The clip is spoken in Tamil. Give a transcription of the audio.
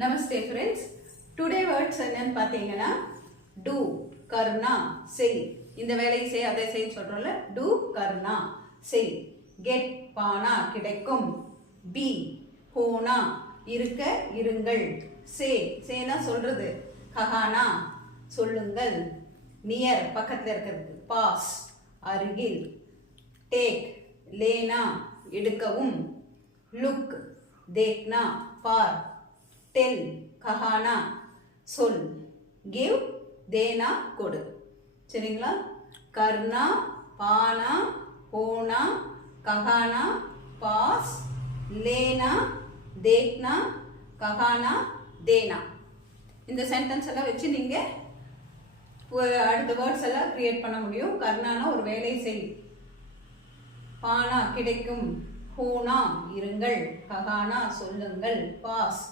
Namaste friends. Today words என்னன்னு பாத்தீங்கன்னா do கர்னா செய். இந்த வேலையை செய் அதை செய் சொல்றோம்ல. do கர்னா செய். get பானா கிடைக்கும். be போனா இருக்க இருங்கள். say சேனா சொல்றது. கஹானா சொல்லுங்கள். near பக்கத்துல இருக்கிறது. pass அருகில். take லேனா எடுக்கவும். look देखना பார். tell கஹானா சொல். give தேனா கொடு. சரிங்களா? கர்னா பானா போனா கஹானா பாஸ் லேனா देखना கஹானா தேனா. இந்த சென்டென்ஸ் எல்லாம் வச்சு நீங்க அடுத்த வேர்ட்ஸ் எல்லாம் கிரியேட் பண்ண முடியும். கர்னானா ஒரு வேலை செய். பானா கிடைக்கும். ஹோனா இருங்கள். கஹானா சொல்லுங்கள். பாஸ்